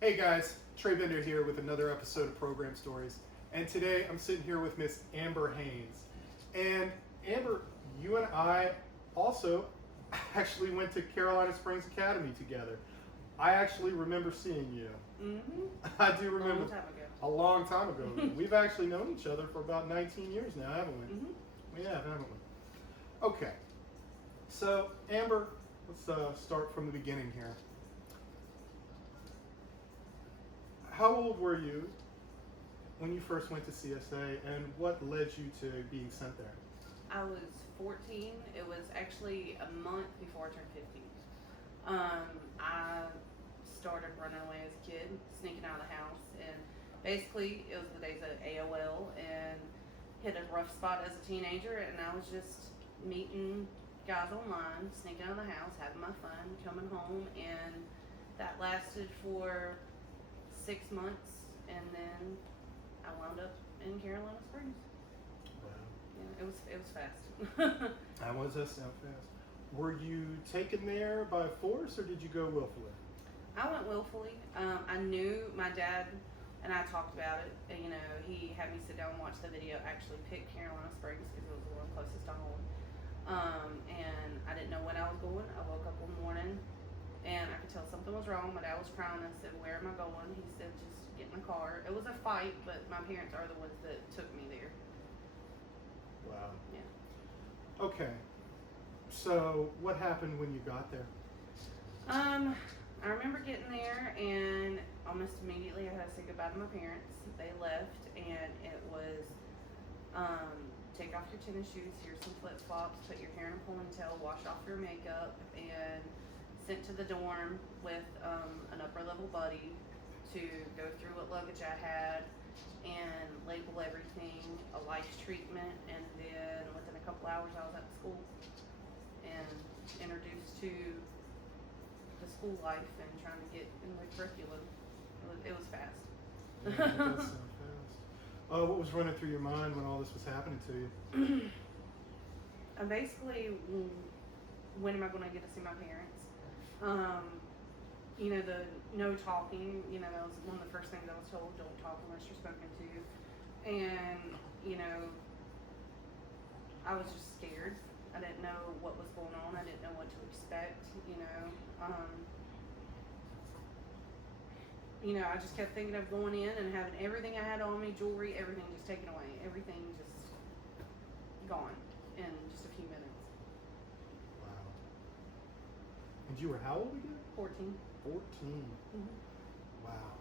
Hey guys, Trey Bender here with another episode of Program Stories. And today I'm sitting here with Miss Amber Haynes. And Amber, you and I also actually went to Carolina Springs Academy together. I actually remember seeing you. I do remember. Long time ago. A long time ago. We've actually known each other for about 19 years now, haven't we? We have, haven't we? Okay. So, Amber, let's start from the beginning here. How old were you when you first went to CSA, and what led you to being sent there? I was 14. It was actually a month before I turned 15. I started running away as a kid, sneaking out of the house, and basically it was the days of AOL, and hit a rough spot as a teenager, and I was just meeting guys online, sneaking out of the house, having my fun, coming home, and that lasted for 6 months, and then I wound up in Carolina Springs. Wow. Yeah, it was fast. That was that sound fast. Were you taken there by force, or did you go willfully? I went willfully. I knew my dad, and I talked about it. And, you know, he had me sit down and watch the video. Actually, picked Carolina Springs because it was the one closest to home. And I didn't know when I was going. I woke up one morning, and I could tell something was wrong. My dad was crying. I said, "Where am I going?" He said, "Just get in the car." It was a fight, but my parents are the ones that took me there. Wow. Yeah. Okay. So, what happened when you got there? I remember getting there, and almost immediately I had to say goodbye to my parents. They left, and it was take off your tennis shoes, here's some flip flops, put your hair in a ponytail, wash off your makeup, and sent to the dorm with an upper level buddy to go through what luggage I had and label everything, a life treatment, and then within a couple hours I was at the school and introduced to the school life and trying to get in the curriculum. It was fast. Yeah, that does sound fast. What was running through your mind when all this was happening to you? And basically, when am I going to get to see my parents? You know, the no talking, you know, that was one of the first things I was told, don't talk unless you're spoken to. And, you know, I was just scared. I didn't know what was going on. I didn't know what to expect, you know. I just kept thinking of going in and having everything I had on me, jewelry, everything just taken away. Everything just gone in just a few minutes. Wow. And you were how old again? 14. 14. Mm-hmm. Wow.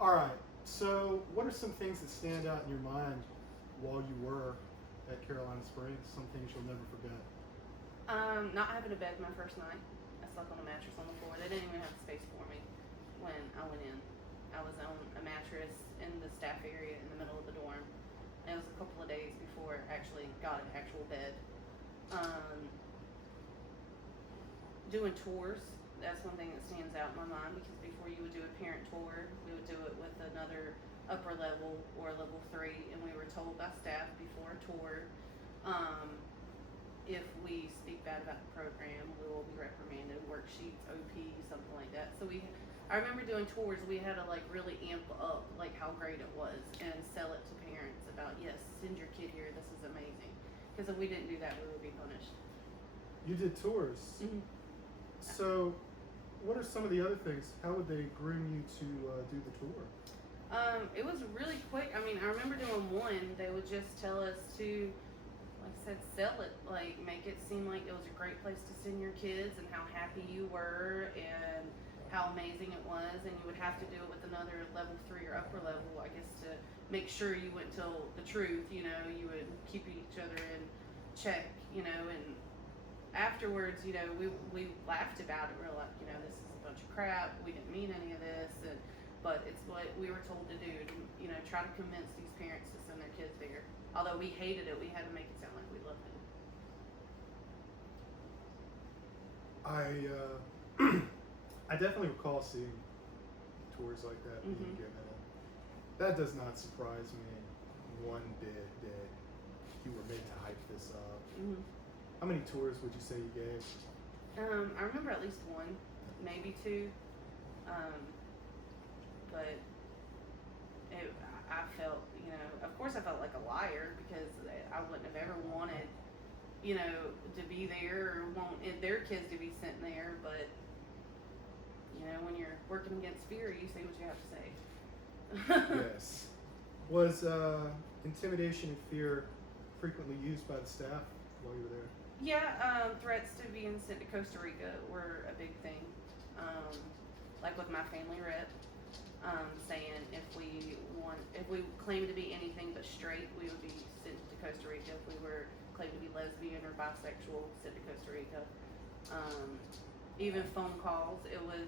All right. So, what are some things that stand out in your mind while you were at Carolina Springs? Some things you'll never forget. Not having a bed my first night. I slept on a mattress on the floor. They didn't even have space for me when I went in. I was on a mattress in the staff area in the middle of the dorm. And it was a couple of days before I actually got an actual bed. Doing tours, that's one thing that stands out in my mind, because before you would do a parent tour, we would do it with another upper level or level 3, and we were told by staff before a tour, if we speak bad about the program, we will be reprimanded, worksheets, OP, something like that. So I remember doing tours, we had to like really amp up like how great it was and sell it to parents about, yes, send your kid here, this is amazing. Because if we didn't do that, we would be punished. You did tours. Mm-hmm. So, what are some of the other things? How would they groom you to do the tour? It was really quick. I mean, I remember doing one, they would just tell us to, like I said, sell it, like make it seem like it was a great place to send your kids and how happy you were and how amazing it was, and you would have to do it with another level 3 or upper level, I guess, to make sure you went till the truth, you know, you would keep each other in check, you know, and afterwards, you know, we laughed about it. We were like, you know, this is a bunch of crap, we didn't mean any of this, but it's what we were told to do, to, you know, try to convince these parents to send their kids there. Although we hated it, we had to make it sound like we loved I definitely recall seeing tours like that being given. That does not surprise me one bit that you were meant to hype this up. Mm-hmm. How many tours would you say you gave? I remember at least one, maybe two. but I felt, of course I felt like a liar because I wouldn't have ever wanted, to be there or want their kids to be sent there, but, when you're working against fear, you say what you have to say. Yes. Was intimidation and fear frequently used by the staff while you were there? Yeah, threats to being sent to Costa Rica were a big thing. Like with my family rep, saying if we claimed to be anything but straight, we would be sent to Costa Rica. If we were claimed to be lesbian or bisexual, sent to Costa Rica. Even phone calls, it was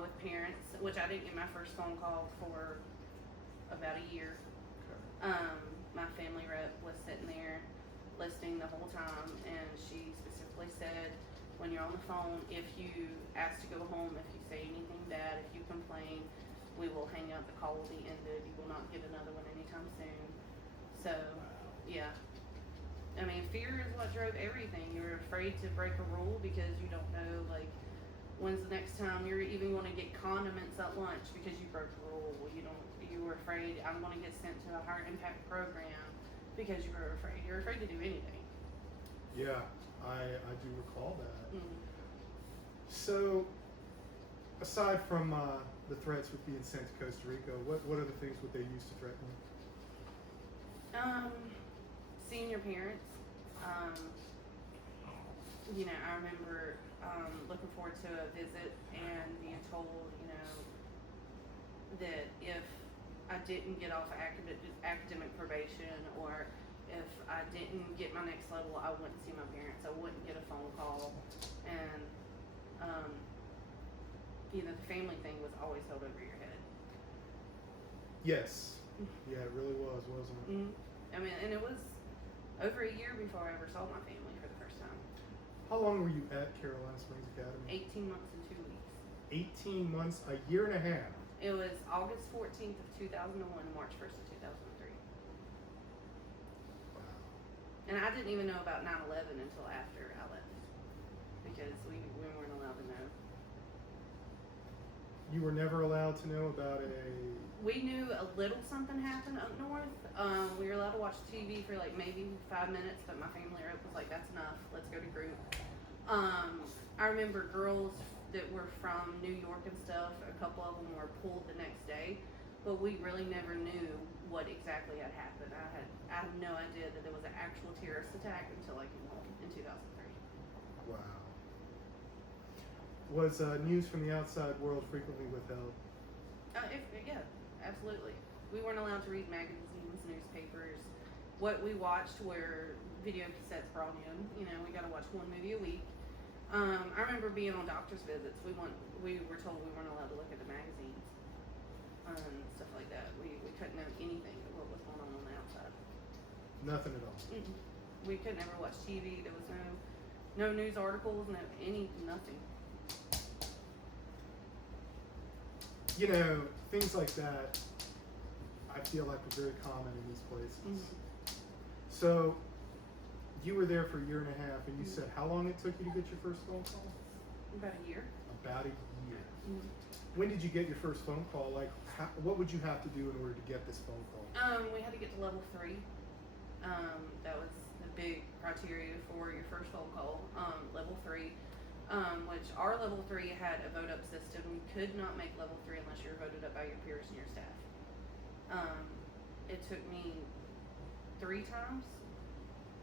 with parents, which I didn't get my first phone call for about a year. Okay. My family rep was sitting there listening the whole time, and she specifically said, when you're on the phone, if you ask to go home, if you say anything bad, if you complain, we will hang up. The call will be ended. You will not get another one anytime soon. So, yeah. I mean, fear is what drove everything. You're afraid to break a rule because you don't know, like, when's the next time you're even going to get condiments at lunch because you broke a rule. You were afraid, I'm going to get sent to a higher impact program because you were afraid. You're afraid to do anything. Yeah, I do recall that. Mm-hmm. So, aside from the threats with being sent to Costa Rica, what other things would they use to threaten you? Seeing your parents. I remember looking forward to a visit and being told, that if I didn't get off academic probation, or if I didn't get my next level, I wouldn't see my parents. I wouldn't get a phone call, and the family thing was always held over your head. Yes. Yeah, it really was, wasn't it? Mm-hmm. I mean, and it was over a year before I ever saw my family for the first time. How long were you at Carolina Springs Academy? 18 months and 2 weeks. 18 months, a year and a half. It was August 14th of 2001, March 1st of 2003. Wow. And I didn't even know about 9/11 until after I left, because we weren't allowed to know. You were never allowed to know about We knew a little something happened up north. We were allowed to watch TV for like maybe 5 minutes, but my family rep was like, that's enough, let's go to group. I remember girls that were from New York and stuff, a couple of them were pulled the next day, but we really never knew what exactly had happened. I had no idea that there was an actual terrorist attack until I came home in 2003. Wow. Was news from the outside world frequently withheld? Yeah, absolutely. We weren't allowed to read magazines, newspapers. What we watched were video cassettes brought in. We got to watch one movie a week. I remember being on doctor's visits. We were told we weren't allowed to look at the magazines, stuff like that. We couldn't know anything of what was going on the outside. Nothing at all. Mm-mm. We could never watch TV. There was no news articles, nothing. Things like that, I feel like are very common in these places. Mm-hmm. So, you were there for a year and a half, and you Mm-hmm. said how long it took you to get your first phone call? About a year. About a year. Mm-hmm. When did you get your first phone call? Like, what would you have to do in order to get this phone call? We had to get to level 3. That was the big criteria for your first phone call. Level 3, which our level 3 had a vote up system. You could not make level 3 unless you were voted up by your peers and your staff. It took me 3 times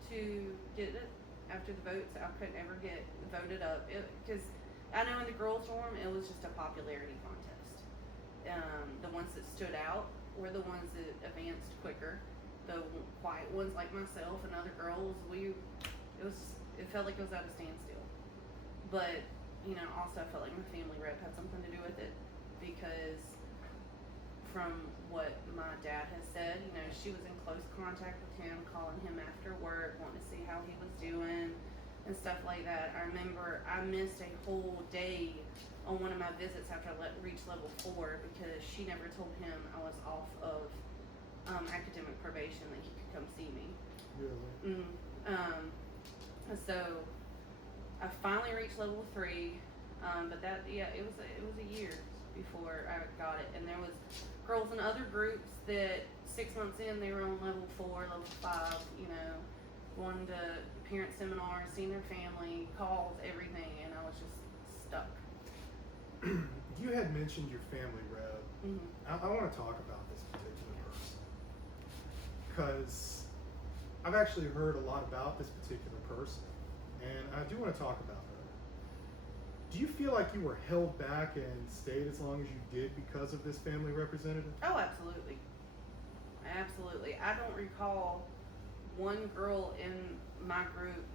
to get it after the votes. I couldn't ever get voted up because I know in the girls' dorm it was just a popularity contest. The ones that stood out were the ones that advanced quicker. The quiet ones like myself and other girls, it felt like it was at a standstill. But also I felt like my family rep had something to do with it, because from what my dad has said, she was in close contact with him, calling him after work, wanting to see how he was doing and stuff like that. I remember I missed a whole day on one of my visits after I reached level 4 because she never told him I was off of academic probation, that he could come see me. Really? So I finally reached level 3, but it was a year before I got it. And there was girls in other groups that 6 months in, they were on level 4, level 5, you know, going to parent seminars, seeing their family, calls, everything, and I was just stuck. You had mentioned your family, Rev. Mm-hmm. I want to talk about this particular person because I've actually heard a lot about this particular person, and I do want to talk about her. Do you feel like you were held back and stayed as long as you did because of this family representative? Oh, absolutely. Absolutely. I don't recall one girl in my group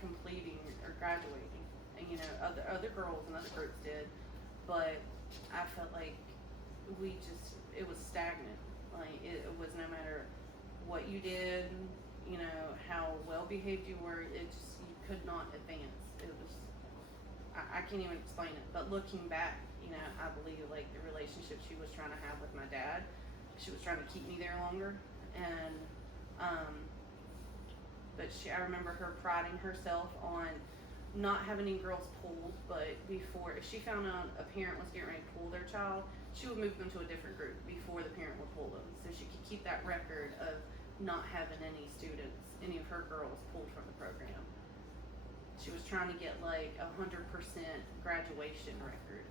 completing or graduating. And, you know, other girls in other groups did, but I felt like it was stagnant. Like, it was no matter what you did, you know, how well behaved you were, you could not advance. It was, I can't even explain it, but looking back, you know, I believe like the relationship she was trying to have with my dad, she was trying to keep me there longer, and but I remember her priding herself on not having any girls pulled, but before, if she found out a parent was getting ready to pull their child, she would move them to a different group before the parent would pull them, so she could keep that record of not having any students, any of her girls pulled from the program. She was trying to get like 100% graduation record,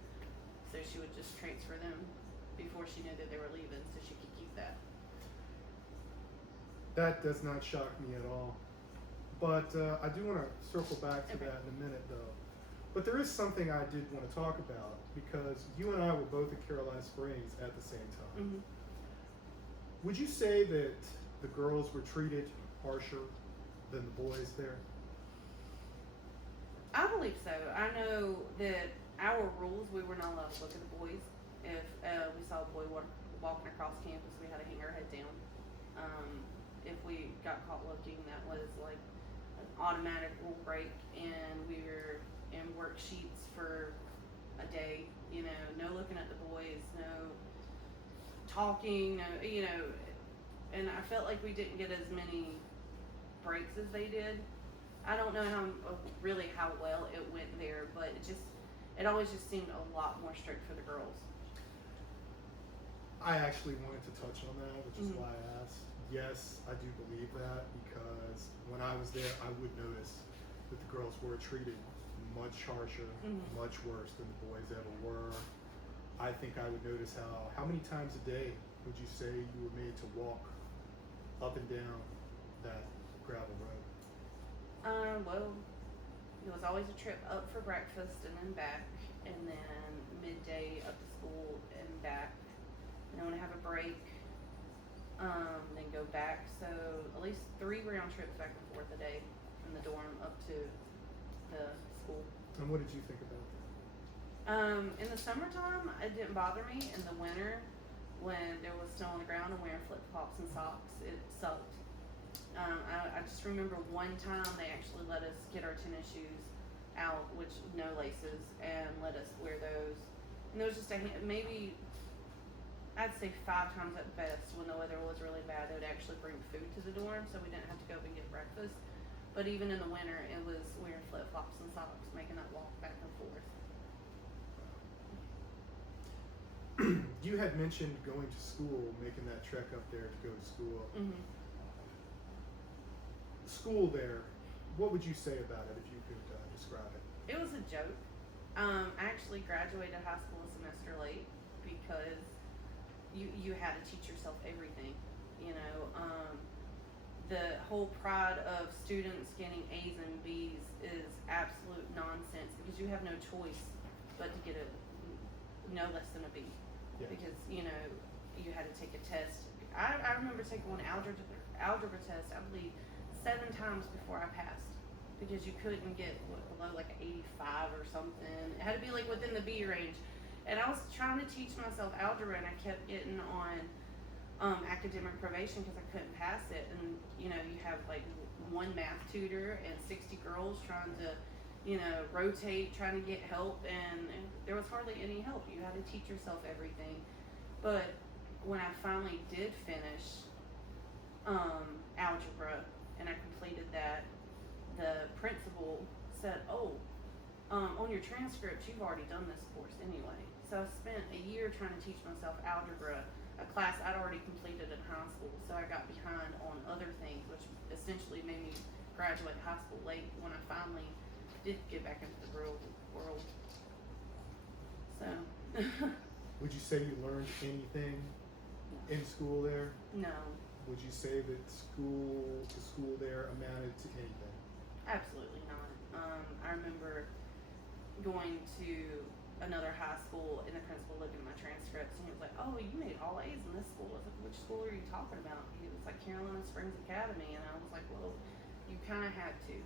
so she would just transfer them before she knew that they were leaving, so she could keep that. That does not shock me at all. But I do want to circle back to that in a minute, though. But there is something I did want to talk about, because you and I were both at Caroline Springs at the same time. Mm-hmm. Would you say that the girls were treated harsher than the boys there? I believe so. I know that our rules, we were not allowed to look at the boys. If we saw a boy walking across campus, we had to hang our head down. If we got caught looking, that was like an automatic rule break, and we were in worksheets for a day. You know, no looking at the boys, no talking, no, you know. And I felt like we didn't get as many breaks as they did. I don't know really how well it went there, but it always just seemed a lot more strict for the girls. I actually wanted to touch on that, which is Mm-hmm. why I asked. Yes, I do believe that, because when I was there, I would notice that the girls were treated much harsher, Mm-hmm. much worse than the boys ever were. I think I would notice how many times a day would you say you were made to walk up and down that gravel road? Well, it was always a trip up for breakfast and then back, and then midday up to school and back. And then when I have a break, then go back. So at least 3 round trips back and forth a day from the dorm up to the school. And what did you think about that? In the summertime, it didn't bother me. In the winter, when there was snow on the ground and wearing flip flops and socks, it sucked. I just remember one time they actually let us get our tennis shoes out, which no laces, and let us wear those. And there was just maybe I'd say 5 times at best when the weather was really bad, they would actually bring food to the dorm, so we didn't have to go up and get breakfast. But even in the winter, it was wearing flip flops and socks, making that walk back and forth. You had mentioned going to school, making that trek up there to go to school. Mm-hmm. The school there, what would you say about it if you could describe it? It was a joke. I actually graduated high school a semester late because you had to teach yourself everything. You know, the whole pride of students getting A's and B's is absolute nonsense, because you have no choice but to get no less than a B. Yeah. Because, you know, you had to take a test. I remember taking one algebra test, I believe, 7 times before I passed, because you couldn't get below like an 85 or something. It had to be like within the B range. And I was trying to teach myself algebra, and I kept getting on academic probation because I couldn't pass it. And, you know, you have like one math tutor and 60 girls trying to, you know, rotate, trying to get help, and there was hardly any help. You had to teach yourself everything. But when I finally did finish algebra and I completed that, the principal said, "Oh, on your transcripts, you've already done this course anyway. So I spent a year trying to teach myself algebra, a class I'd already completed in high school. So I got behind on other things, which essentially made me graduate high school late when I finally did get back into the real world. So. Would you say you learned anything in school there? No. Would you say that the school there amounted to anything? Absolutely not. I remember going to another high school and the principal looked at my transcripts and he was like, "Oh, you made all A's in this school." I was like, "Which school are you talking about?" He was like, "Carolina Springs Academy," and I was like, "Well, you kind of had to."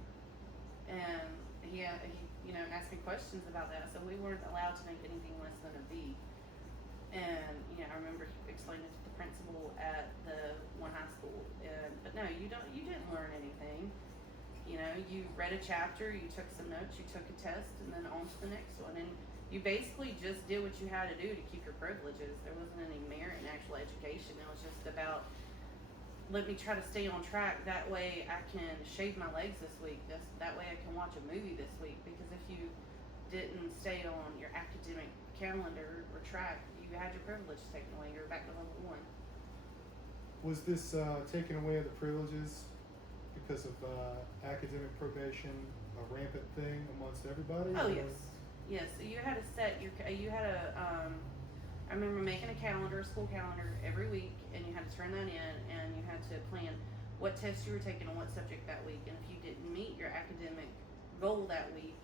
And he asked me questions about that, so we weren't allowed to make anything less than a B. And I remember explaining it to the principal at the one high school, but no, you didn't learn anything. You read a chapter, you took some notes, you took a test, and then on to the next one. And you basically just did what you had to do to keep your privileges. There wasn't any merit in actual education. It was just about, let me try to stay on track. That way I can shave my legs this week. That way I can watch a movie this week. Because if you didn't stay on your academic calendar or track, you had your privilege taken away. You're back to level 1. Was this taking away of the privileges because of academic probation a rampant thing amongst everybody? Oh, or? Yes. So you had to set I remember making a calendar, a school calendar every week, and you had to turn that in, and you had to plan what tests you were taking on what subject that week. And if you didn't meet your academic goal that week,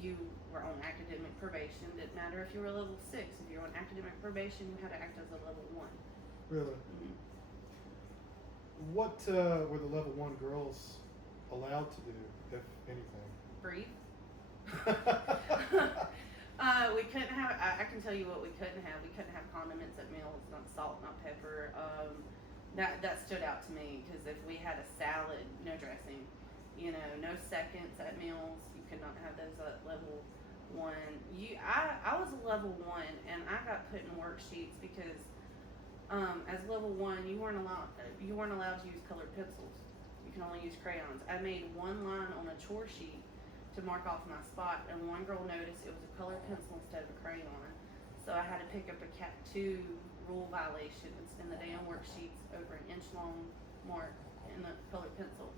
you were on academic probation. Didn't matter if you were level 6. If you were on academic probation, you had to act as a level 1. Really? Mm-hmm. What were the level 1 girls allowed to do, if anything? Breathe. We couldn't have. I can tell you what we couldn't have. We couldn't have condiments at meals, not salt, not pepper. That stood out to me because if we had a salad, no dressing. No seconds at meals. You could not have those at level 1. I was a level 1, and I got put in worksheets because as level 1, you weren't allowed to use colored pencils. You can only use crayons. I made one line on a chore sheet to mark off my spot, and one girl noticed it was a colored pencil instead of a crayon. So I had to pick up a Cat 2 rule violation and spend the day on worksheets over an inch long mark in the colored pencil.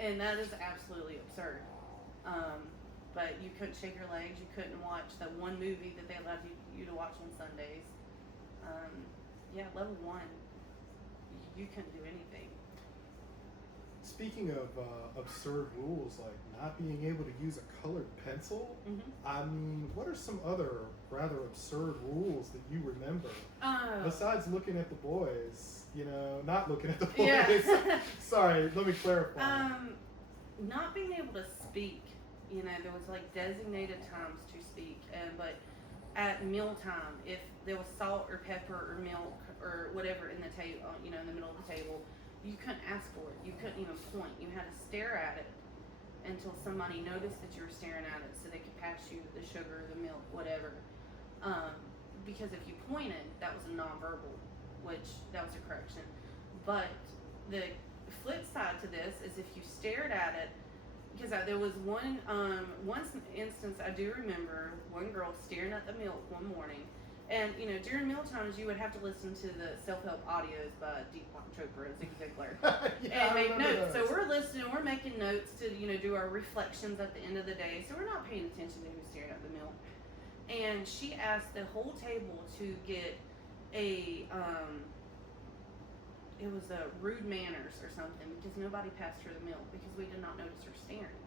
And that is absolutely absurd. But you couldn't shake your legs, you couldn't watch the one movie that they allowed you to watch on Sundays. Level 1, you couldn't do anything. Speaking of absurd rules, like not being able to use a colored pencil, Mm-hmm. I mean, what are some other rather absurd rules that you remember? Besides looking at the boys, not looking at the boys. Yeah. Sorry, let me clarify. Not being able to speak. There was like designated times to speak, but at mealtime, if there was salt or pepper or milk or whatever in the table, in the middle of the table, you couldn't ask for it. You couldn't even point. You had to stare at it until somebody noticed that you were staring at it so they could pass you the sugar, the milk, whatever. Because if you pointed, that was a nonverbal, which that was a correction. But the flip side to this is if you stared at it, because there was one instance I do remember, one girl staring at the milk one morning. And, during meal times, you would have to listen to the self-help audios by Deepak Chopra and Zig Ziglar. And make notes. So we're listening, we're making notes to, do our reflections at the end of the day. So we're not paying attention to who's staring at the milk. And she asked the whole table to get it was a rude manners or something, because nobody passed her the milk because we did not notice her staring.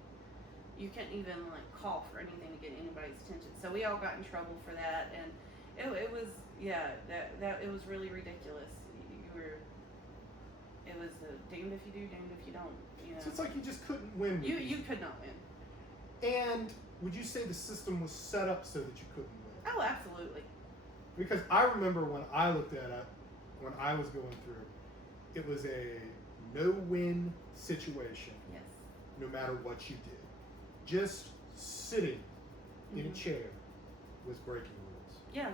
You couldn't even cough or anything to get anybody's attention. So we all got in trouble for that, and it was it was really ridiculous. It was damned if you do, damned if you don't. So it's like you just couldn't win. You could not win. And would you say the system was set up so that you couldn't win? Oh, absolutely. Because I remember when I looked at it, when I was going through, it was a no-win situation. Yes. No matter what you did. Just sitting in a chair was breaking rules. Yeah.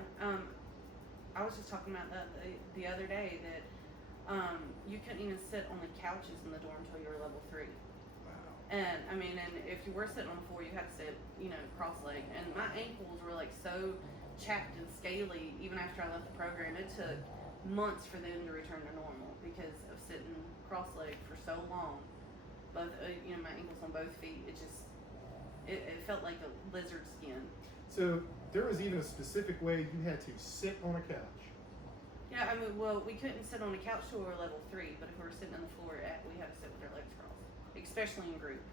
I was just talking about that the other day, that you couldn't even sit on the couches in the dorm until you were level 3. Wow. And I mean, and if you were sitting on the floor, you had to sit, cross-legged. And my ankles were like so chapped and scaly. Even after I left the program, it took months for them to return to normal because of sitting cross-legged for so long. Both, my ankles on both feet, it felt like a lizard skin. So there was even a specific way you had to sit on a couch. Yeah, I mean, well, we couldn't sit on a couch till we were level 3, but if we were sitting on the floor, we had to sit with our legs crossed, especially in group.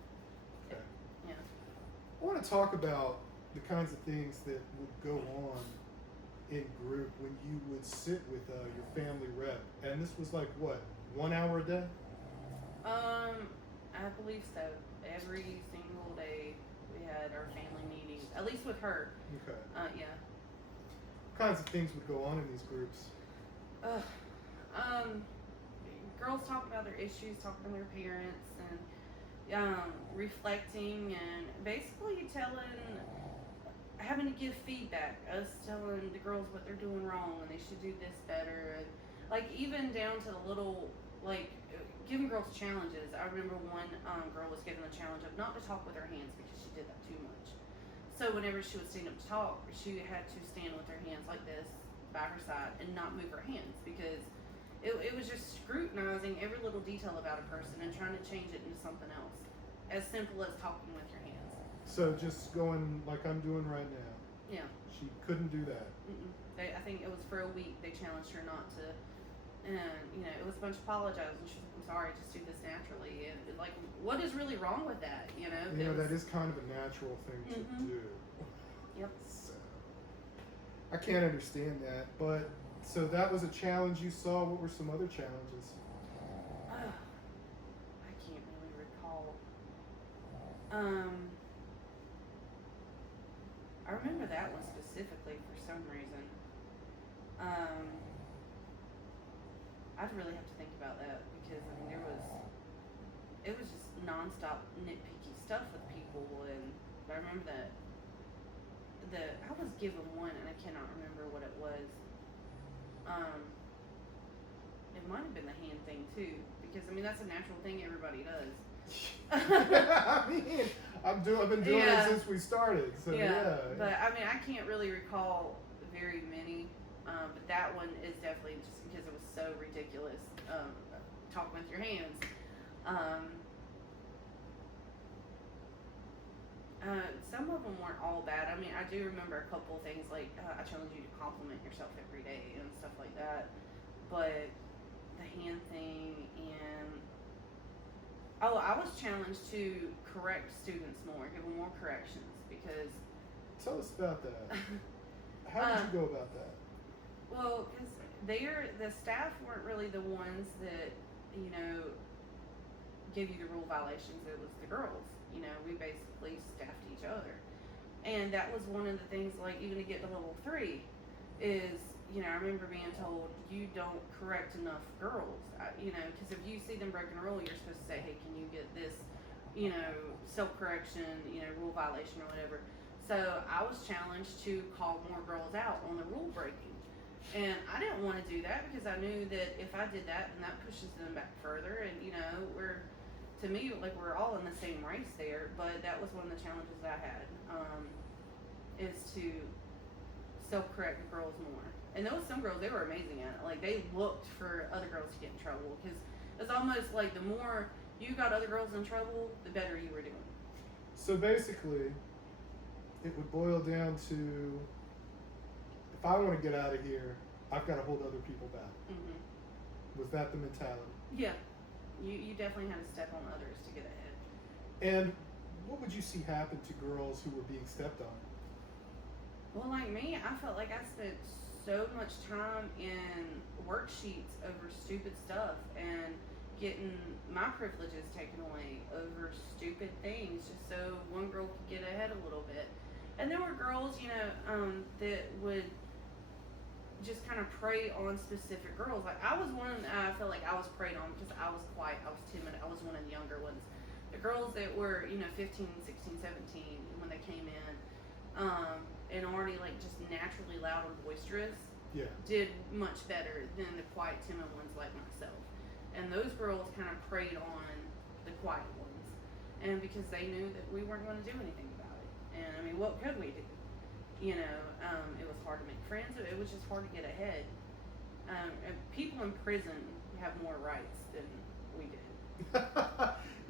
Okay. Yeah. I want to talk about the kinds of things that would go on in group when you would sit with your family rep. And this was like, what, 1 hour a day? I believe so. Every single day we had our family meetings, at least with her. Okay. Yeah. What kinds of things would go on in these groups? Girls talking about their issues, talking to their parents, and reflecting, and basically having to give feedback. Us telling the girls what they're doing wrong and they should do this better, and like even down to the little giving girls challenges. I remember one girl was given the challenge of not to talk with her hands because she did that too much. So whenever she would stand up to talk, she had to stand with her hands like this by her side and not move her hands because it was just scrutinizing every little detail about a person and trying to change it into something else. As simple as talking with your hands. So just going like I'm doing right now. Yeah. She couldn't do that. I think it was for a week they challenged her not to, and it was a bunch of apologizing. She's like, I'm sorry, just do this naturally. And like, what is really wrong with that? That is kind of a natural thing to do. Yep. So, I can't understand that, but so that was a challenge you saw. What were some other challenges? I can't really recall. I remember that one specifically for some reason. I'd really have to think about that because I mean it was just nonstop nitpicky stuff with people, and I remember that I was given one and I cannot remember what it was. It might have been the hand thing too, because I mean that's a natural thing everybody does. I mean, I've been doing it since we started, so yeah. But I mean, I can't really recall very many, but that one is definitely just because it was so ridiculous. Talking with your hands. Some of them weren't all bad. I mean, I do remember a couple of things like I challenge you to compliment yourself every day and stuff like that. But the hand thing and I was challenged to correct students more, give them more corrections because. Tell us about that. How did you go about that? Well, because the staff weren't really the ones that give you the rule violations. It was the girls. We basically staffed each other. And that was one of the things, like, even to get to level 3, is, I remember being told, you don't correct enough girls. Because if you see them breaking a rule, you're supposed to say, hey, can you get this, self-correction, rule violation or whatever. So I was challenged to call more girls out on the rule breaking. And I didn't want to do that because I knew that if I did that, then that pushes them back further. And, to me, like, we're all in the same race there, but that was one of the challenges I had, is to self-correct the girls more. And there was some girls, they were amazing at it. Like, they looked for other girls to get in trouble, because it's almost like the more you got other girls in trouble, the better you were doing. So basically, it would boil down to, if I want to get out of here, I've got to hold other people back. Was that the mentality? Yeah. You definitely had to step on others to get ahead. And what would you see happen to girls who were being stepped on? Well, like me, I felt like I spent so much time in worksheets over stupid stuff and getting my privileges taken away over stupid things just so one girl could get ahead a little bit. And there were girls, that would just kind of prey on specific girls. Like, I was one I felt like I was preyed on because I was quiet, I was timid, I was one of the younger ones. The girls that were, 15, 16, 17 when they came in, and already like just naturally loud and boisterous, did much better than the quiet, timid ones like myself. And those girls kind of preyed on the quiet ones. and because they knew that we weren't going to do anything about it. And I mean, what could we do? You know, it was hard to make friends. It was just hard to get ahead. And people in prison have more rights than we did.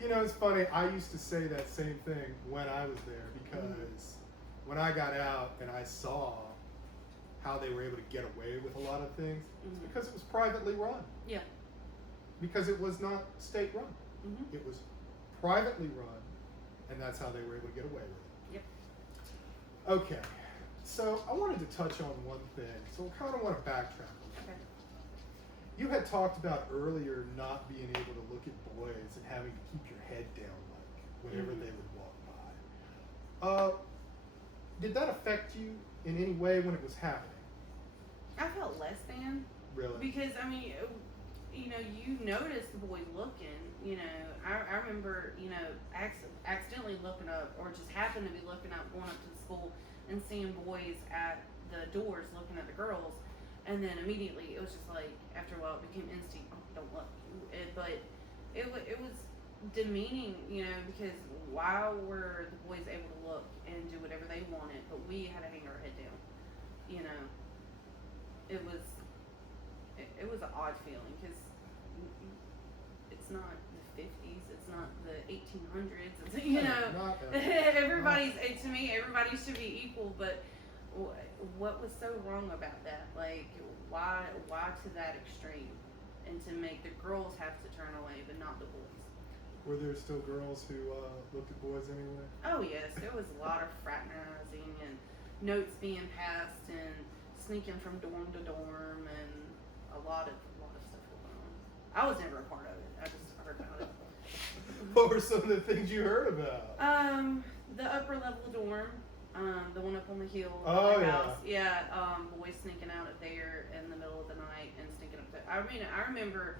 You know, it's funny. I used to say that same thing when I was there because when I got out and I saw how they were able to get away with a lot of things, it's because it was privately run. Yeah. Because it was not state run. It was privately run, and that's how they were able to get away with it. Yep. Okay. So I wanted to touch on one thing. So I kind of want to backtrack a little. Okay. You had talked about earlier not being able to look at boys and having to keep your head down, like whenever they would walk by. Did that affect you in any way when it was happening? I felt less than. Really? Because, I mean, you know, you notice the boy looking, you know. I remember, you know, accidentally looking up, or just happened to be looking up, going up to the school and seeing boys at the doors looking at the girls. And then immediately it was just like, after a while it became instinct, oh, don't look. But it was demeaning, you know, because why were the boys able to look and do whatever they wanted, but we had to hang our head down, you know. It was an odd feeling, because it's not the 50s, it's not the 1800s, it's, you know, to me, everybody should be equal, but what was so wrong about that? Like, why to that extreme? And to make the girls have to turn away, but not the boys. Were there still girls who looked at boys anyway? Oh yes, there was a lot of fraternizing and notes being passed and sneaking from dorm to dorm, and a lot of stuff going on. I was never a part of it. I just heard about it. What were some of the things you heard about? The upper level dorm, the one up on the hill. Oh, the yeah. house. Yeah. Boys sneaking out of there in the middle of the night and sneaking up there. I mean, I remember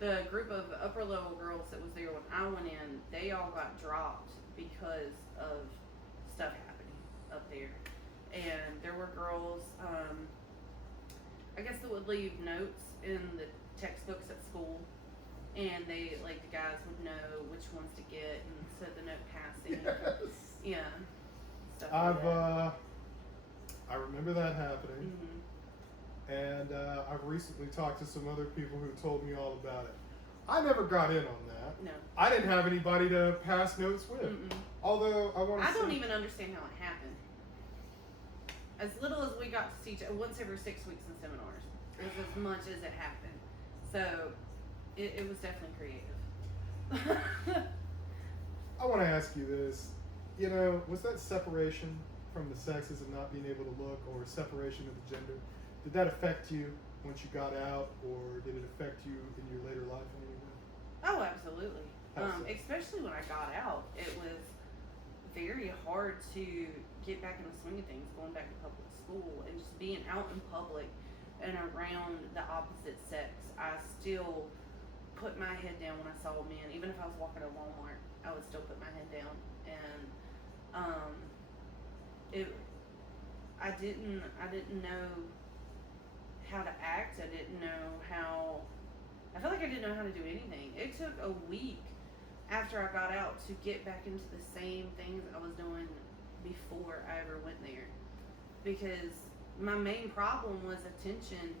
the group of upper level girls that was there when I went in. They all got dropped because of stuff happening up there, and there were girls. I guess that would leave notes in the textbooks at school. And they, like, the guys would know which ones to get, and so the note passing. Yes. Yeah. Stuff like that. I remember that happening, Mm-hmm. and I've recently talked to some other people who told me all about it. I never got in on that. No. I didn't have anybody to pass notes with. Mm-mm. Although I don't even understand how it happened. As little as we got to teach once every 6 weeks in seminars, it was as much as it happened. So it was definitely creative. I want to ask you this. You know, was that separation from the sexes and not being able to look, or separation of the gender, did that affect you once you got out, or did it affect you in your later life in any way? Oh, absolutely. How so? Especially when I got out, it was very hard to get back in the swing of things, going back to public school and just being out in public and around the opposite sex. I still put my head down when I saw men. Even if I was walking to Walmart, I would still put my head down. And I didn't know how to act. I didn't know how. I felt like I didn't know how to do anything. It took a week after I got out to get back into the same things I was doing before I ever went there, because my main problem was attention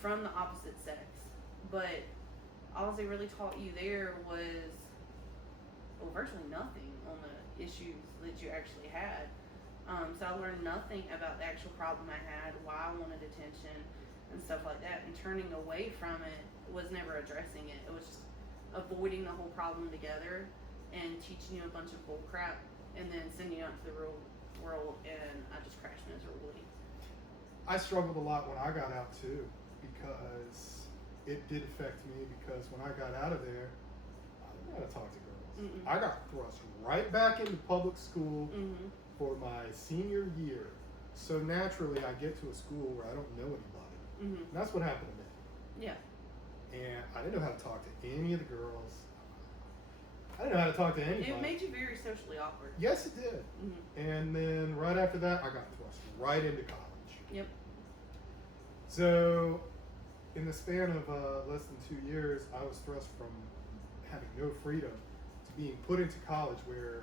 from the opposite sex. But all they really taught you there was, well, virtually nothing on the issues that you actually had. So I learned nothing about the actual problem I had, why I wanted attention, and stuff like that. And turning away from it was never addressing it. It was just avoiding the whole problem together and teaching you a bunch of bull crap, and then sending you out to the real world, and I just crashed miserably. I struggled a lot when I got out too, because it did affect me, because when I got out of there, I didn't know how to talk to girls. Mm-mm. I got thrust right back into public school Mm-hmm. for my senior year. So naturally I get to a school where I don't know anybody. Mm-hmm. And that's what happened to me. Yeah. And I didn't know how to talk to any of the girls. I didn't know how to talk to anybody. It made you very socially awkward. Yes, it did. Mm-hmm. And then right after that, I got thrust right into college. Yep. So, in the span of less than 2 years, I was thrust from having no freedom to being put into college where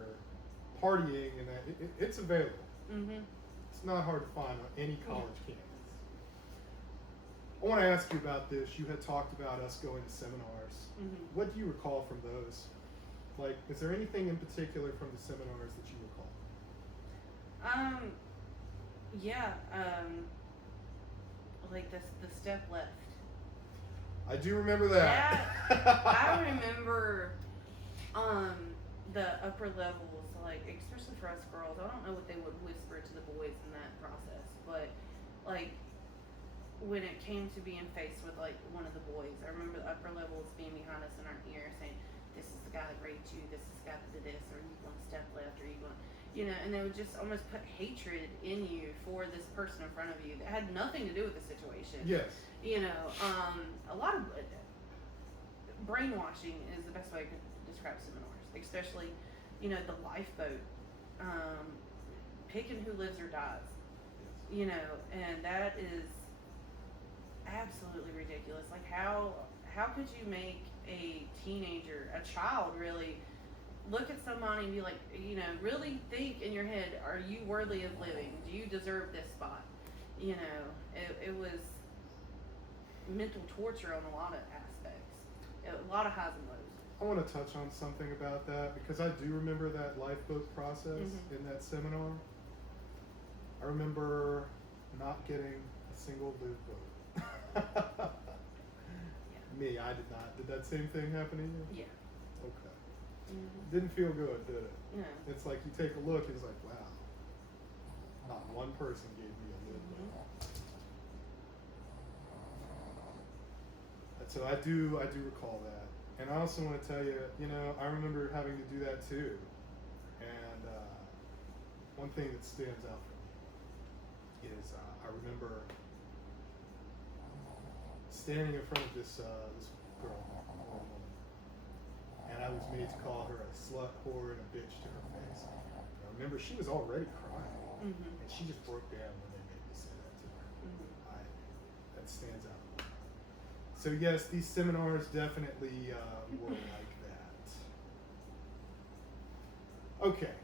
partying and that it's available. Mhm. It's not hard to find on any college campus. I want to ask you about this. You had talked about us going to seminars. Mhm. What do you recall from those? Like, is there anything in particular from the seminars that you recall? Yeah. Like the step left. I do remember that. I remember the upper levels, like especially for us girls. I don't know what they would whisper to the boys in that process, but like when it came to being faced with like one of the boys, I remember the upper levels being behind us in our ear saying, "This is the guy that raped you. This is the guy that did this, or you going to step left, or you going," and they would just almost put hatred in you for this person in front of you that had nothing to do with the situation. Yes. A lot of brainwashing is the best way I could describe seminars, especially, the lifeboat, picking who lives or dies, and that is absolutely ridiculous. Like how could you make a teenager, a child really, look at somebody and be like, really think in your head, are you worthy of living? Do you deserve this spot? It was mental torture on a lot of aspects, a lot of highs and lows. I want to touch on something about that because I do remember that lifeboat process in that seminar. I remember not getting a single live boat. Yeah. Me, I did not. Did that same thing happen to you? Yeah. Okay. Mm-hmm. Didn't feel good, did it? No. It's like you take a look, it's like, wow, not one person gave me a live boat. So I do recall that, and I also want to tell you, I remember having to do that too. And one thing that stands out for me is I remember standing in front of this girl, or woman, and I was made to call her a slut, whore, and a bitch to her face. And I remember she was already crying, and she just broke down when they made me say that to her. That stands out. So yes, these seminars definitely were like that. Okay,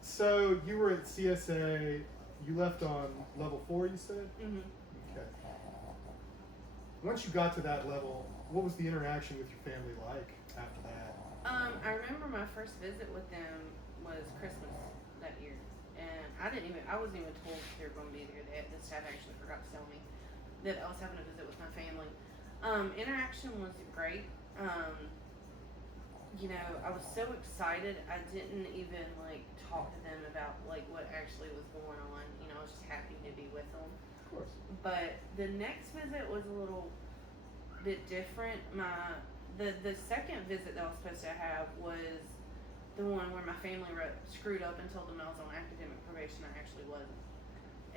so you were at CSA. You left on level 4, you said? Mm-hmm. Okay. Once you got to that level, what was the interaction with your family like after that? I remember my first visit with them was Christmas that year, and I wasn't even told they were going to be there. This dad actually forgot to tell me that I was having a visit with my family. Interaction was great. I was so excited. I didn't even talk to them about what actually was going on. I was just happy to be with them. Of course. But the next visit was a little bit different. The second visit that I was supposed to have was the one where my family screwed up and told them I was on academic probation. I actually wasn't.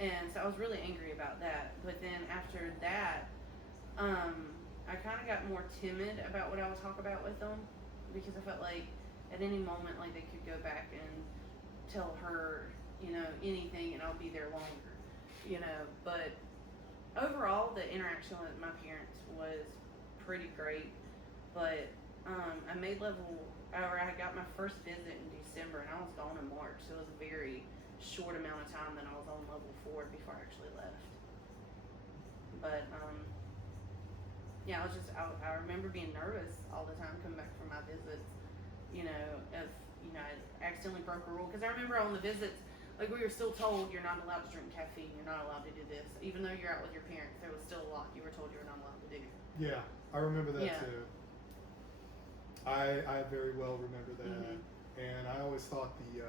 And so I was really angry about that. But then after that, I kind of got more timid about what I would talk about with them because I felt like at any moment they could go back and tell her, anything and I'll be there longer, But overall, the interaction with my parents was pretty great. But I got my first visit in December and I was gone in March, so it was a very short amount of time that I was on level 4 before I actually left. But I remember being nervous all the time coming back from my visits, if I accidentally broke a rule, because I remember on the visits, we were still told you're not allowed to drink caffeine, you're not allowed to do this, even though you're out with your parents, there was still a lot you were told you were not allowed to do. Yeah, I remember that Yeah. too. I very well remember that, and I always thought the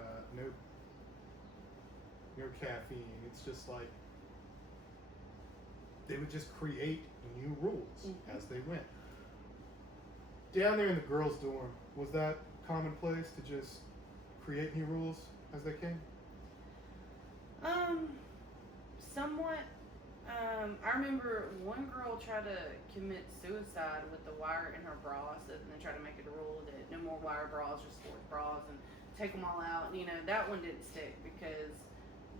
no caffeine. It's just like they would just create new rules as they went. Down there in the girls' dorm, was that commonplace to just create new rules as they came? Somewhat. I remember one girl tried to commit suicide with the wire in her bra, so then they tried to make it a rule that no more wire bras or sports bras and take them all out. That one didn't stick because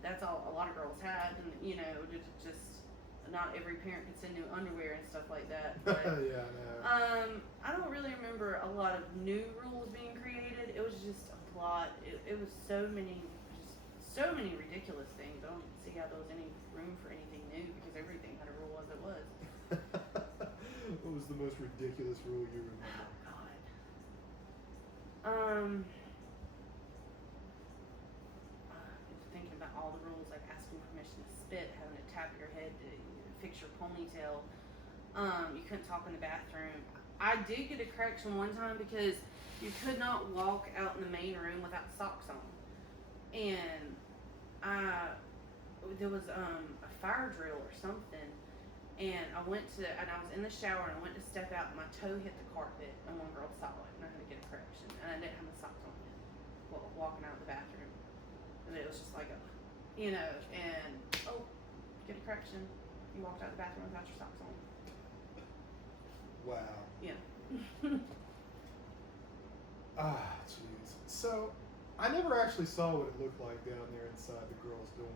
that's all a lot of girls had, and just not every parent could send new underwear and stuff like that. But, yeah, no. I don't really remember a lot of new rules being created. It was just a lot. It was so many ridiculous things. I don't see how there was any room for anything new because everything had a rule as it was. What was the most ridiculous rule you remember? Oh God. Thinking about all the rules, like asking permission to spit, having to tap your head to fix your ponytail. You couldn't talk in the bathroom. I did get a correction one time because you could not walk out in the main room without socks on. And there was a fire drill or something, and I was in the shower and I went to step out and my toe hit the carpet and one girl saw it and I had to get a correction and I didn't have my socks on yet while walking out of the bathroom. And it was just like get a correction. You walked out of the bathroom without your socks on. Wow. Yeah. Jeez. So, I never actually saw what it looked like down there inside the girls' dorm.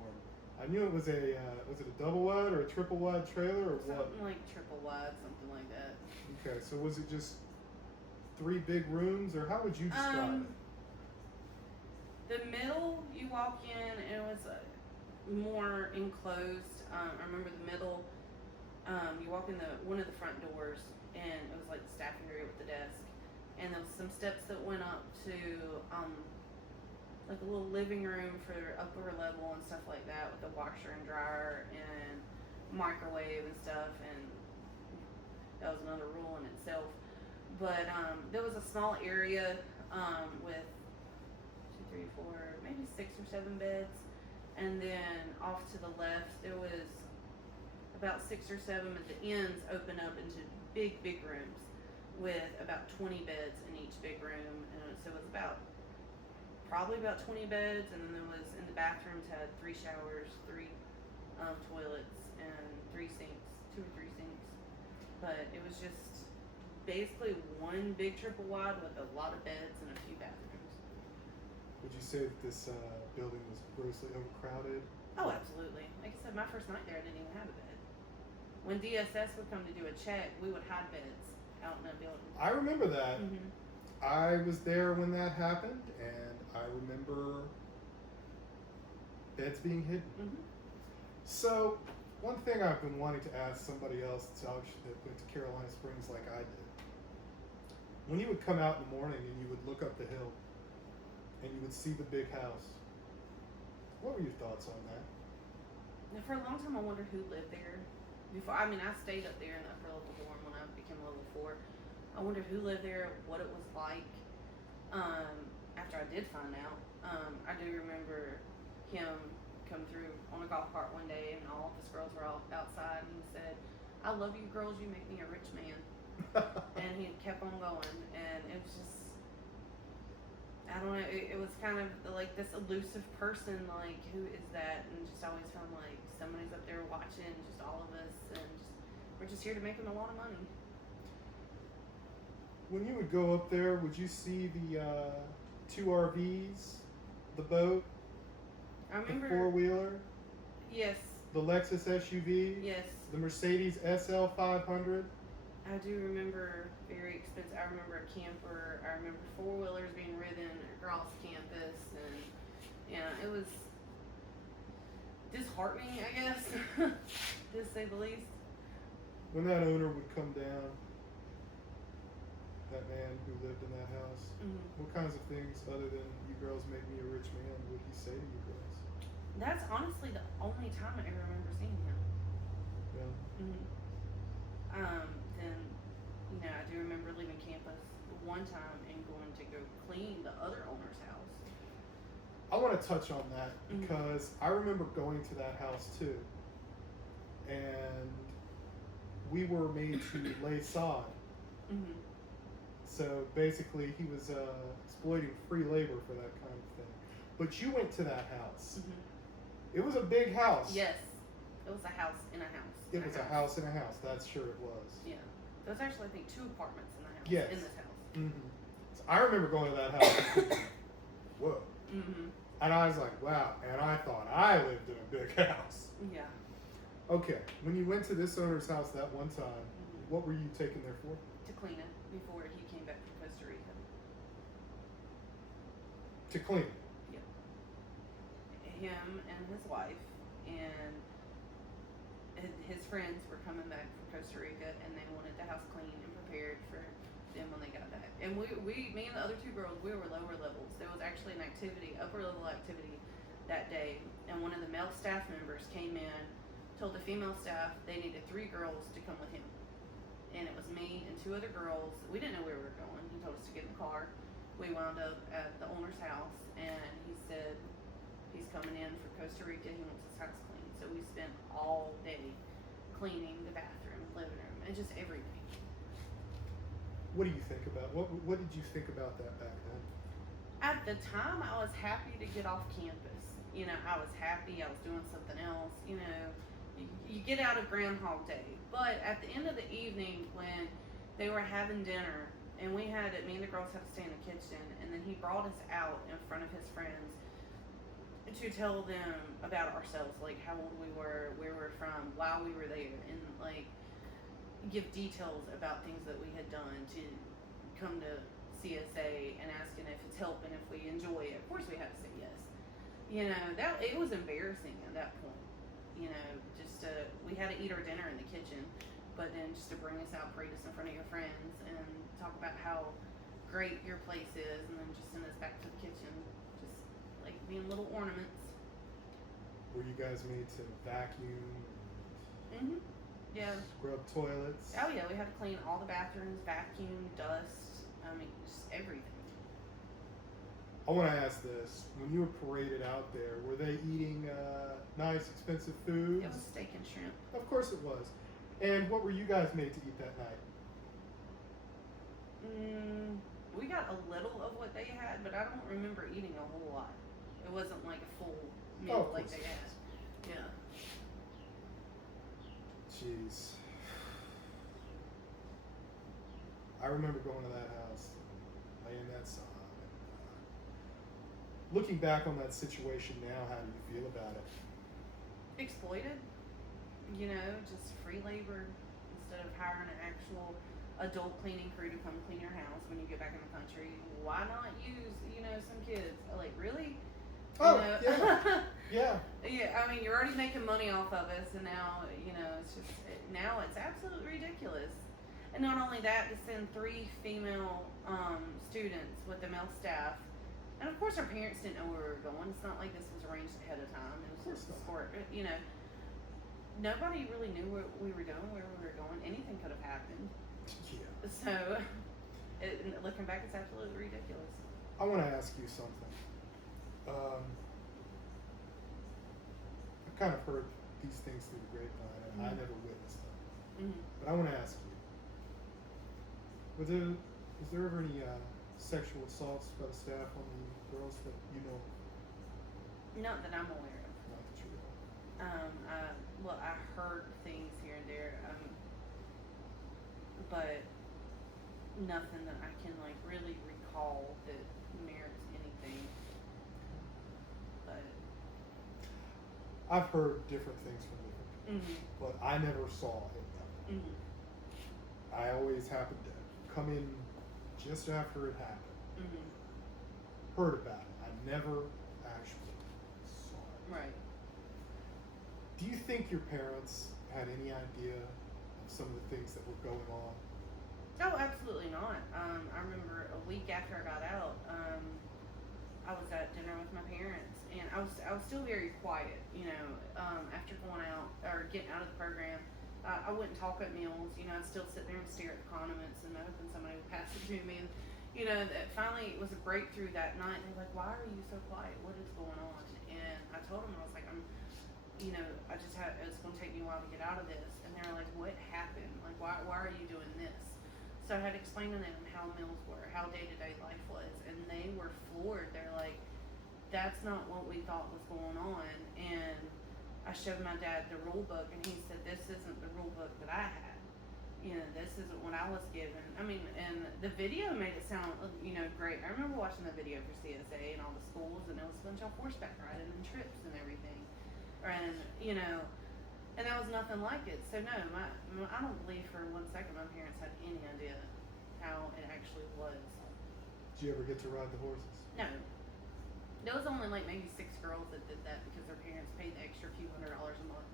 I knew it was was it a double wide or a triple wide trailer or what? Something like triple wide, something like that. Okay, so was it just 3 big rooms, or how would you describe it? The middle, you walk in, and it was more enclosed. I remember the middle. You walk in one of the front doors, and it was like the staff area with the desk, and there was some steps that went up to like a little living room for upper level and stuff like that, with a washer and dryer and microwave and stuff, and that was another rule in itself. But there was a small area with 2, 3, 4, maybe 6 or 7 beds, and then off to the left there was about 6 or 7 at the ends open up into big rooms with about 20 beds in each big room, and so it was probably about 20 beds, and then there was in the bathrooms had 3 showers, 3 toilets, and 3 sinks, 2 or 3 sinks. But it was just basically one big triple wide with a lot of beds and a few bathrooms. Would you say that this building was grossly overcrowded? Oh, absolutely. Like I said, my first night there, I didn't even have a bed. When DSS would come to do a check, we would hide beds out in the building. I remember that. Mm-hmm. I was there when that happened, and I remember beds being hidden. Mm-hmm. So, one thing I've been wanting to ask somebody else that went to Carolina Springs like I did. When you would come out in the morning and you would look up the hill and you would see the big house, what were your thoughts on that? Now, for a long time, I wondered who lived there. I stayed up there in that upper level dorm when I became level 4. I wondered who lived there, what it was like. After I did find out, I do remember him come through on a golf cart one day, and all of his girls were all outside, and he said, "I love you girls, you make me a rich man." And he kept on going, and it was just, I don't know, it was kind of like this elusive person, like, who is that? And just always felt like somebody's up there watching, just all of us, and we're just here to make him a lot of money. When you would go up there, would you see the 2 RVs, the boat, I remember, the 4-wheeler, yes, the Lexus SUV, yes, the Mercedes SL 500? I do remember very expensive. I remember a camper. I remember 4-wheelers being ridden across campus, and it was disheartening, I guess, to say the least. When that owner would come down, that man who lived in that house, Mm-hmm. what kinds of things other than "you girls make me a rich man" would he say to you girls? That's honestly the only time I ever remember seeing him. Yeah. Mm-hmm. Then, I do remember leaving campus one time and going to go clean the other owner's house. I want to touch on that Mm-hmm. because I remember going to that house too, and we were made to lay sod. Mm-hmm. So basically, he was exploiting free labor for that kind of thing. But you went to that house. Mm-hmm. It was a big house. Yes, it was a house in a house. It was a house in a house. That's sure it was. Yeah, there was actually, I think, 2 apartments in the house. Yes. In this house. Mm-hmm. So I remember going to that house. And thinking, whoa. Mm-hmm. And I was like, wow. And I thought I lived in a big house. Yeah. Okay, when you went to this owner's house that one time, Mhm. what were you taken there for? To clean it before he came back from Costa Rica. To clean it. Yep. Him and his wife and his friends were coming back from Costa Rica, and they wanted the house clean and prepared for them when they got back. And me and the other two girls, we were lower levels. There was actually an activity, upper level activity that day, and one of the male staff members came in, told the female staff they needed 3 girls to come with him. And it was me and 2 other girls. We didn't know where we were going. He told us to get in the car. We wound up at the owner's house, and he said he's coming in for Costa Rica. He wants his house clean. So we spent all day cleaning the bathroom, living room, and just everything. What do you think about what did you think about that back then? At the time, I was happy to get off campus. You know, I was happy. I was doing something else. You know, you get out of Groundhog Day. But at the end of the evening, when they were having dinner, and me and the girls had to stay in the kitchen, and then he brought us out in front of his friends to tell them about ourselves, like how old we were, where we're from, why we were there, and like give details about things that we had done to come to CSA, and asking if it's helping, if we enjoy it. Of course, we had to say yes. You know, that it was embarrassing at that point. You know, we had to eat our dinner in the kitchen, but then just to bring us out, parade us in front of your friends, and talk about how great your place is, and then just send us back to the kitchen, just like being little ornaments. Were you guys made to vacuum, Mhm. Yeah. scrub toilets? Oh yeah, we had to clean all the bathrooms, vacuum, dust. I mean, just everything. I want to ask this: when you were paraded out there, were they eating nice, expensive foods? It was steak and shrimp. Of course it was. And what were you guys made to eat that night? We got a little of what they had, but I don't remember eating a whole lot. It wasn't like a full meal of like course they it had. was. Yeah. Jeez. I remember going to that house, laying that song. Looking back on that situation now, how do you feel about it? Exploited. You know, just free labor instead of hiring an actual adult cleaning crew to come clean your house when you get back in the country. Why not use, some kids? Like, really? Oh, yeah. Yeah. Yeah, I mean, you're already making money off of us, and now, it's just, now it's absolutely ridiculous. And not only that, to send 3 female students with the male staff. And of course, our parents didn't know where we were going. It's not like this was arranged ahead of time. It was just a sport, Nobody really knew what we were doing, where we were going. Anything could have happened. Yeah. So, looking back, it's absolutely ridiculous. I want to ask you something. I've kind of heard these things through the grapevine, and I never witnessed them. Mm-hmm. But I want to ask you: was there ever any sexual assaults by the staff on the girls that you know? Not that I'm aware of. Not that you know. I heard things here and there, but nothing that I can really recall that merits anything. But I've heard different things from different people, but I never saw it. Mm-hmm. I always happened to come in just after it happened. Mm-hmm. Heard about it. I never actually saw it. Right. Do you think your parents had any idea of some of the things that were going on? Oh, absolutely not. I remember a week after I got out, I was at dinner with my parents, and I was still very quiet. After going out or getting out of the program, I wouldn't talk at meals. I'd still sit there and stare at the condiments and hoping somebody would pass it to me. And that finally it was a breakthrough that night. They're like, "Why are you so quiet? What is going on?" And I told them, I was like, it's going to take me a while to get out of this. And they're like, "What happened? Like, why are you doing this?" So I had to explain to them how meals were, how day-to-day life was, and they were floored. They're like, "That's not what we thought was going on." And I showed my dad the rule book, and he said, "This isn't the rule book that I had. This isn't what I was given." I mean, and the video made it sound, great. I remember watching the video for CSA and all the schools, and it was a bunch of horseback riding and trips and everything. And, And that was nothing like it. So no, I don't believe for 1 second my parents had any idea how it actually was. Did you ever get to ride the horses? No. There was only like maybe 6 girls that did that because their parents paid the extra few $100 a month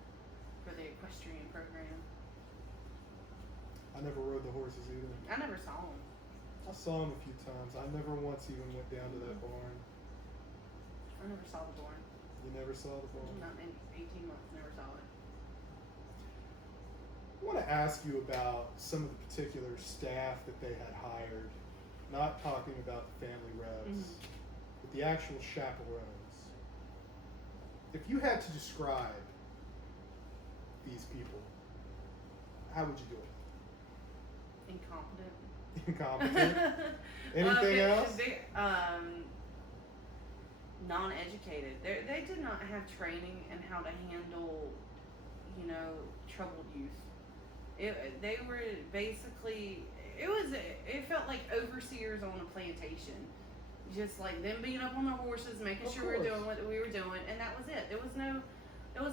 for the equestrian program. I never rode the horses either. I never saw them. I saw them a few times. I never once even went down to that barn. I never saw the barn. You never saw the barn? Not in 18 months, never saw it. I want to ask you about some of the particular staff that they had hired. Not talking about the family reps, but the actual chaperones. If you had to describe these people, how would you do it? Incompetent. Anything else? Non-educated. They did not have training in how to handle, troubled youth. They were basically, it felt like overseers on a plantation. Just like them being up on the horses, making sure we were doing what we were doing, and that was it. There was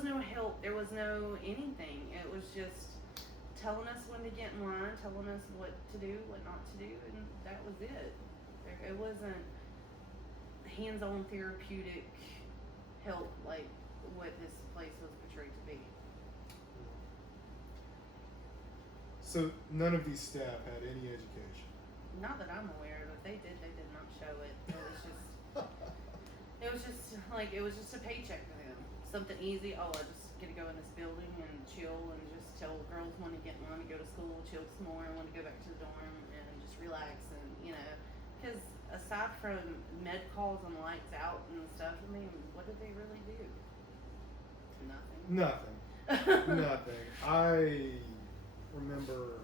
no help. There was no anything. It was just telling us when to get in line, telling us what to do, what not to do, and that was it. It wasn't hands-on therapeutic help like what this place was portrayed to be. So none of these staff had any education? Not that I'm aware of. If they did not show it. It was just a paycheck for them. Something easy. Oh, I just get to go in this building and chill and just tell girls when to get in line to go to school, chill some more, and when to go back to the dorm and just relax and because aside from med calls and lights out and stuff, I mean, what did they really do? Nothing. Nothing. I remember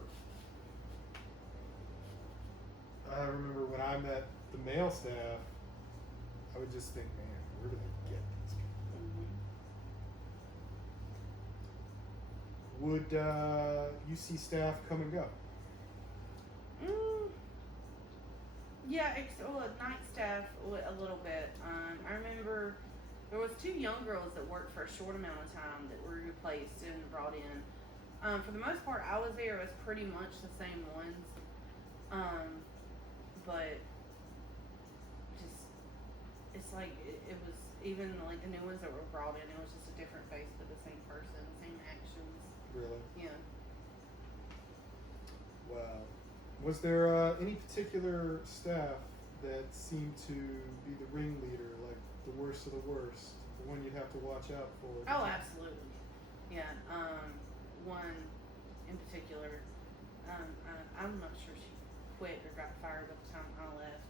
when I met the male staff, I would just think, man, where do they get these people? Would you see staff come and go? Yeah, night staff a little bit. I remember there was 2 young girls that worked for a short amount of time that were replaced and brought in. For the most part, I was there. It was pretty much the same ones, but just it's like it was even like the new ones that were brought in. It was just a different face, but the same person, same actions. Really? Yeah. Wow. Was there any particular staff that seemed to be the ringleader, like the worst of the worst, the one you'd have to watch out for? Oh, absolutely. Yeah. One in particular, I'm not sure she quit or got fired by the time I left.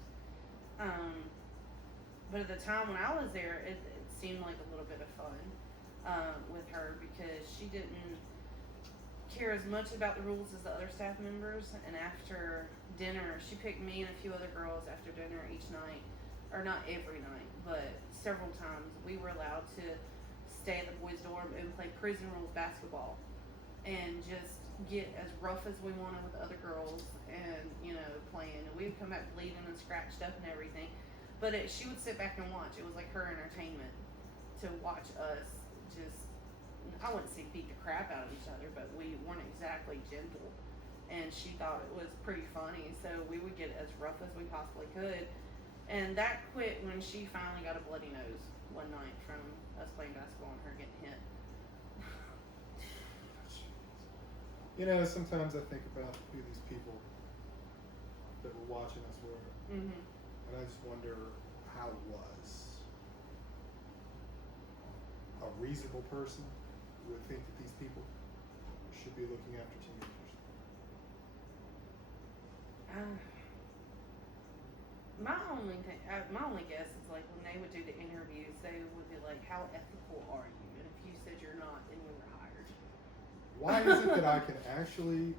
But at the time when I was there, it seemed like a little bit of fun with her because she didn't care as much about the rules as the other staff members. And after dinner, she picked me and a few other girls after dinner each night, or not every night, but several times. We were allowed to stay at the boys' dorm and play prison rules basketball and just get as rough as we wanted with other girls and playing, and we would come back bleeding and scratched up and everything, but she would sit back and watch. It was like her entertainment to watch us just, I wouldn't say beat the crap out of each other, but we weren't exactly gentle, and she thought it was pretty funny, so we would get as rough as we possibly could. And that quit when she finally got a bloody nose one night from us playing basketball and her getting hit. Sometimes I think about who these people that were watching us were, and I just wonder how it was. A reasonable person would think that these people should be looking after teenagers. My only guess is like when they would do the interviews, they would be like, "How ethical are you?" And if you said you're not, then you were hired. Why is it that I can actually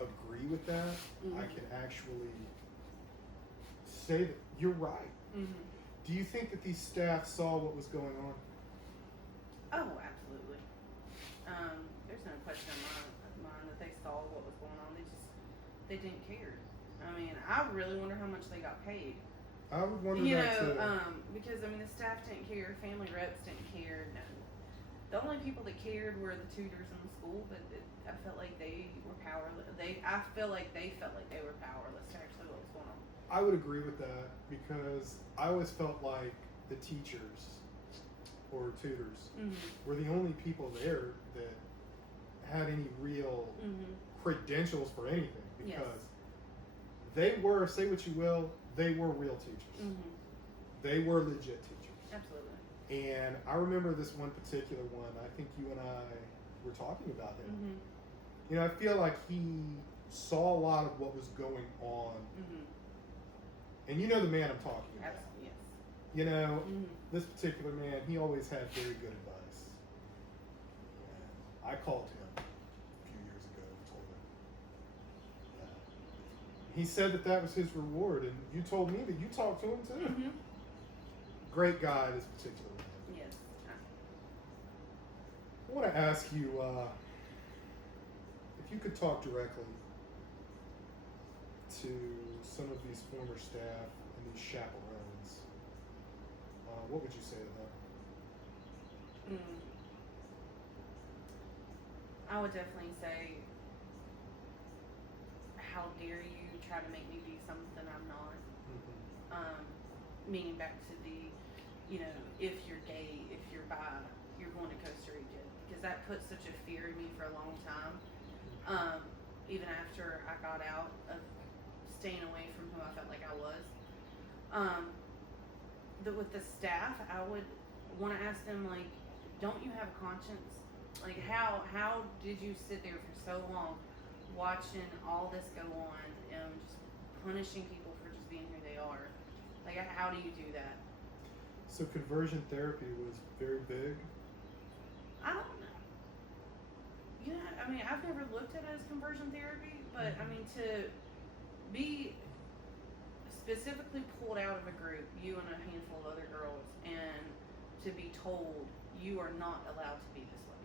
agree with that? I can actually say that you're right. Do you think that these staff saw what was going on? Oh, absolutely. There's no question in my mind that they saw what was going on. They didn't care. I mean, I really wonder how much they got paid. I would wonder that too. Because the staff didn't care, family reps didn't care. No. The only people that cared were the tutors in the school, but I felt like they were powerless. I feel like they felt like they were powerless to actually what was going on. I would agree with that because I always felt like the teachers or tutors were the only people there that had any real credentials for anything, because they were, say what you will, they were real teachers. They were legit teachers. Absolutely. And I remember this one particular one. I think you and I were talking about him. You know, I feel like he saw a lot of what was going on. And you know the man I'm talking about. Absolutely, yes. You know, this particular man, he always had very good advice. And I called him a few years ago and told him that. He said that that was his reward, and you told me that you talked to him too. Great guy, this particular man. Yes. I want to ask you if you could talk directly to some of these former staff and these chaperones, what would you say to them? I would definitely say, how dare you try to make me be something I'm not. Meaning back to the, you know, if you're gay, if you're bi, you're going to Costa Rica, because that put such a fear in me for a long time. Even after I got out of staying away from who I felt like I was. With the staff, I would want to ask them, like, don't you have a conscience? Like, how did you sit there for so long watching all this go on and just punishing people for just being who they are? Like, how do you do that? So conversion therapy was very big? I don't know. You know, I mean, I've never looked at it as conversion therapy, but I mean, to be specifically pulled out of a group, you and a handful of other girls, and to be told you are not allowed to be this way,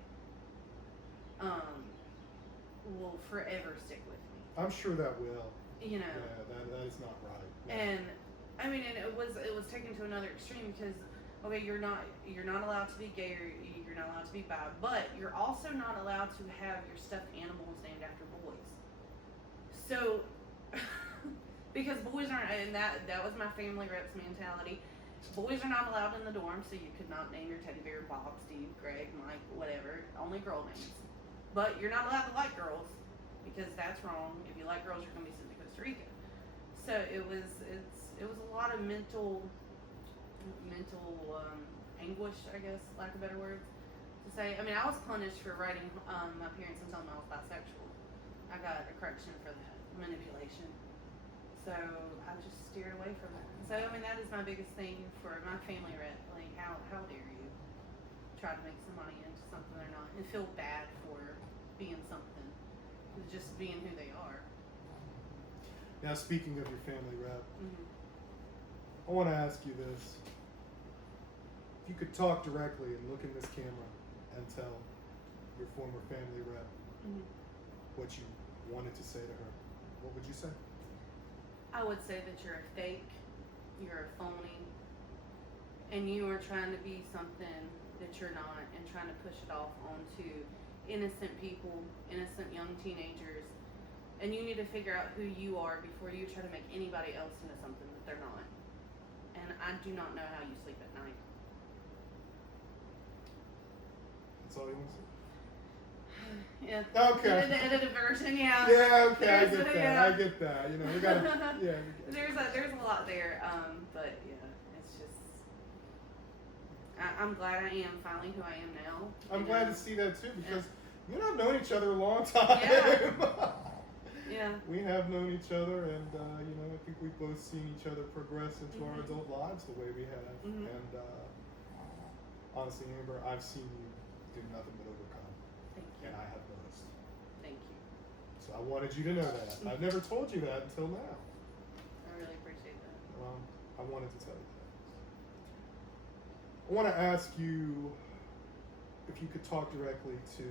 will forever stick with me. I'm sure that will. You know. Yeah, that is not right. No. And I mean, and it was taken to another extreme, because okay, you're not allowed to be gay, or you're not allowed to be bi, but you're also not allowed to have your stuffed animals named after boys. So, because boys aren't, and that was my family rep's mentality. Boys are not allowed in the dorm, so you could not name your teddy bear Bob, Steve, Greg, Mike, whatever. Only girl names. But you're not allowed to like girls, because that's wrong. If you like girls, you're gonna be sent to Costa Rica. So it was a lot of mental anguish, I guess, lack of better words to say. I mean, I was punished for writing my parents and telling them I was bisexual. I got a correction for that, manipulation. So I just steered away from that. So I mean, that is my biggest thing for my family rep. Like, how dare you try to make some money into something they're not, and feel bad for being something, just being who they are. Now, speaking of your family rep, I want to ask you this. If you could talk directly and look in this camera and tell your former family rep what you wanted to say to her, what would you say? I would say that you're a fake, you're a phony, and you are trying to be something that you're not, and trying to push it off onto innocent people, innocent young teenagers. And you need to figure out who you are before you try to make anybody else into something that they're not. And I do not know how you sleep at night. That's all you want to say? Yeah. Okay. The edited version, yeah. Yeah, okay, I There's get that. I get that. You know, we gotta, yeah. There's a lot there, but yeah, it's just, I'm glad I am finally who I am now. I'm glad to see that too, because you and I have known each other a long time. Yeah. We have known each other, and you know, I think we've both seen each other progress into our adult lives the way we have. And honestly, Amber, I've seen you do nothing but overcome. Thank you. And I have noticed. Thank you. So I wanted you to know that. I've never told you that until now. I really appreciate that. Well, I wanted to tell you that. I want to ask you if you could talk directly to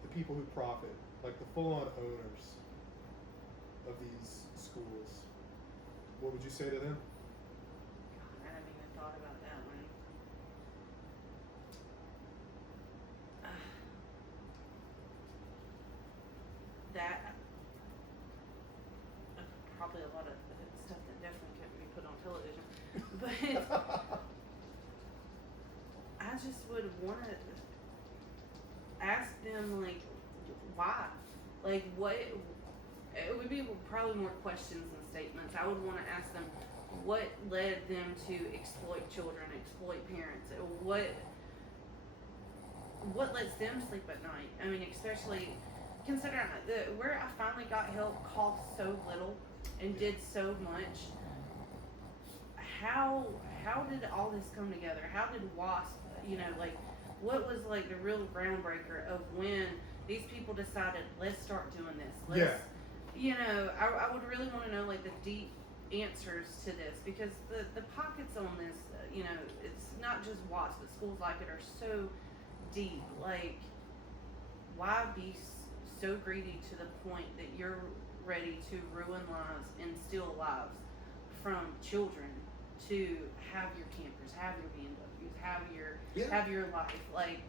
the people who profit, like the full-on owners of these schools. What would you say to them? God, I haven't even thought about that one. probably a lot of stuff that definitely couldn't be put on television. But I just would want to ask them, like, why? Like, what? It would be probably more questions than statements. I would want to ask them what led them to exploit children, exploit parents. What lets them sleep at night? I mean, especially considering where I finally got help cost so little and did so much. How did all this come together? How did WASP, like, what was like the real groundbreaker of when these people decided, let's start doing this? I would really want to know, like, the deep answers to this, because the pockets on this, it's not just WASP, but schools like it are so deep. Like, why be so greedy to the point that you're ready to ruin lives and steal lives from children to have your campers, have your BMWs, have your life? Like,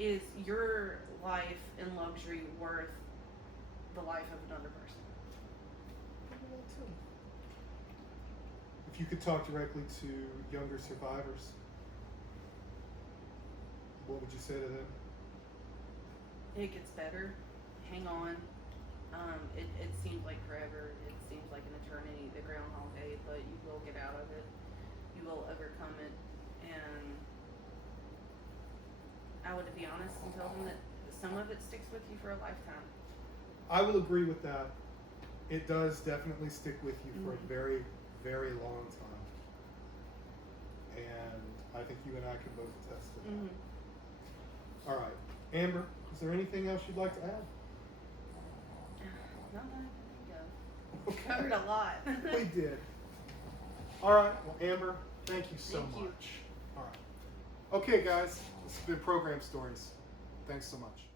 is your life and luxury worth the life of another person? If you could talk directly to younger survivors, what would you say to them? It gets better. Hang on. It seems like forever. It seems like an eternity, the Groundhog Day, but you will get out of it. You will overcome it. And I would be honest and tell them that some of it sticks with you for a lifetime. I will agree with that. It does definitely stick with you for a very, very long time. And I think you and I can both attest to that. All right. Amber, is there anything else you'd like to add? Not that I can think of. Okay. Covered a lot. We did. All right. Well, Amber, thank you so Thank you. much. All right. Okay, guys. This has been Program Stories. Thanks so much.